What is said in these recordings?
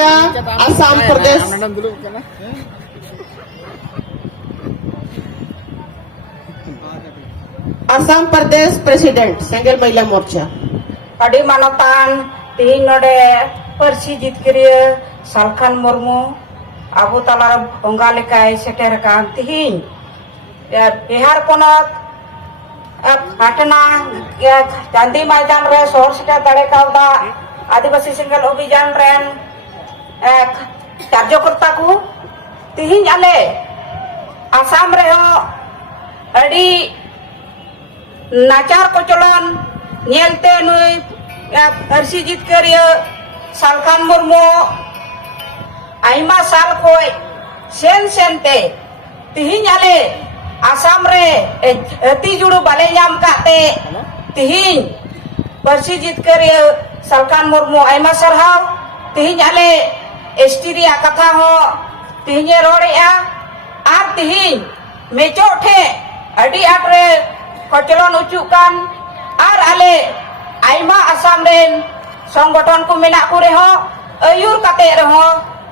Assam Pradesh Assam Pradesh President Single Mahila Morcha Adi Manatan Tihin Node Persi Jitkiriya Salkhan Murmu Abu Talar Bongalikai Seterkan Tihin Bihar Ponat Patna Gandhi Maidan Re Sor Sita Tare Kauda Adivasi Single Obijan Ren Karjokartaku Tihin Ale Assam Reho Adi Nacar Kocolon Nyelte Nui Persi Jitkiriya Salkhan Murmu Aima Sal Koi Sen Sente Tihin Ale Assam Re Ti Juru Bale Nyam Kate Tihin Persi Jitkiriya Salkhan Murmu Aima Sarhau Tihin Ale Estiria Katha Ho Tihin Rorea Ar Tihin Meco The Adi Apre Kocolon ucukan Ar Ale Aima Assam Ren Songgoton ku menak ku reho ayur kate reho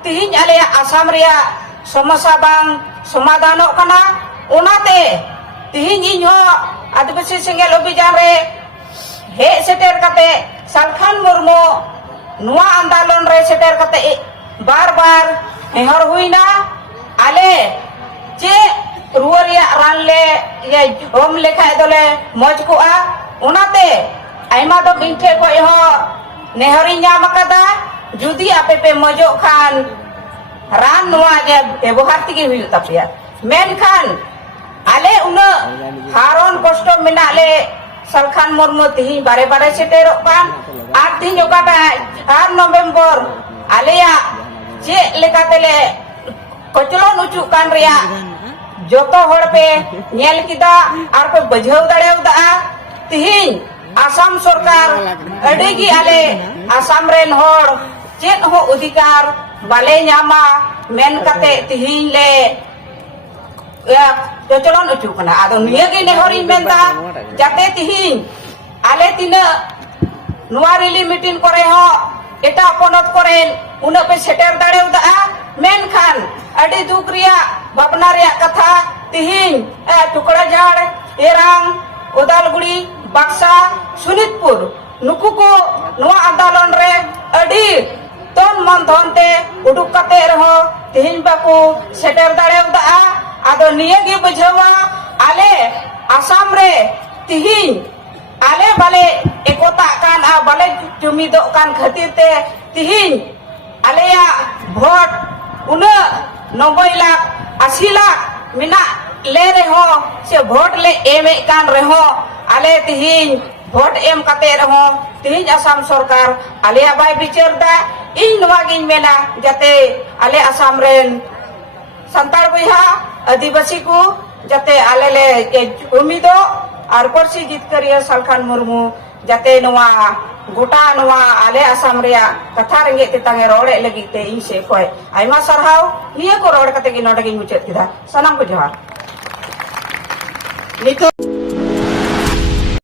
Tihin Ale Assam rea Somasa bang Somadano kana Unate Tihin inho Adivasi Single Obijan Re He seter kate Salkhan Murmu Nua Andalon Re seter kate Bar Hehor huina Ale Ce Ruaria Ranle Ya Om Lekha Dole Moj Kua Unate Aima do binte ko ho Nehori nyam akada Judi ape mojok khan Ran nuwa je bebohar tigi huyu tapia Menkhan Ale una Haron kosto minale Salkhan Murmu tihin bare seterok kan Arti nyokata Ar November Alea Je lekatele Kocolon ucukan ria Joto horpe Nyel kita Arpe bajau dareu da Tihin Assam Sorkar Adegi Ale Assam Ren Hor Chet Ho Udhikar Bale Nyama Men Kate Tihin Le Kocolon ucukana Ado Niya Gine Horin Menta Jate Tihin Ale Tina Nuarili Mitin Kore Ho Eta Ponot Koren Una Pe Seter Dareu da Men Khan Adi Dukriya Babna Ria Katha Tihin Tukara Jhar Erang Udalguri Baksa Sunitpur Nukuku Nua Andalon Re Adi Ton Monthonte Uduk Kate Reho Tihin Baku Seter Dareu da Ado Niyagi Bujhawa Ale Assam Re Tihin Ale Bale Ekota Kan Bale Jumidok Kan Khatir Te Tihin Alea Bhot Una 90 lakh 80 lakh Mina Le Reho Se Bhot Le Eme Kan Reho Ale Tihin Bhot Em Kate Reho Tihin Assam Sorkar Alea Bai Bicar Da In Nuagin Mena Jate Ale Assam Ren Santar Boyha Adivasi ku Jate Ale Le Umido Ar Persi Jitkiriya Salkhan Murmu Jate Nua Gota Nua Ale Assam rea Katha Rengge Titange Rode Lagi Te In Se Koi Aima Sarhau Niya ko Rode Kate Gi Nodagi Mucet Kita Sanam ko Johar Nito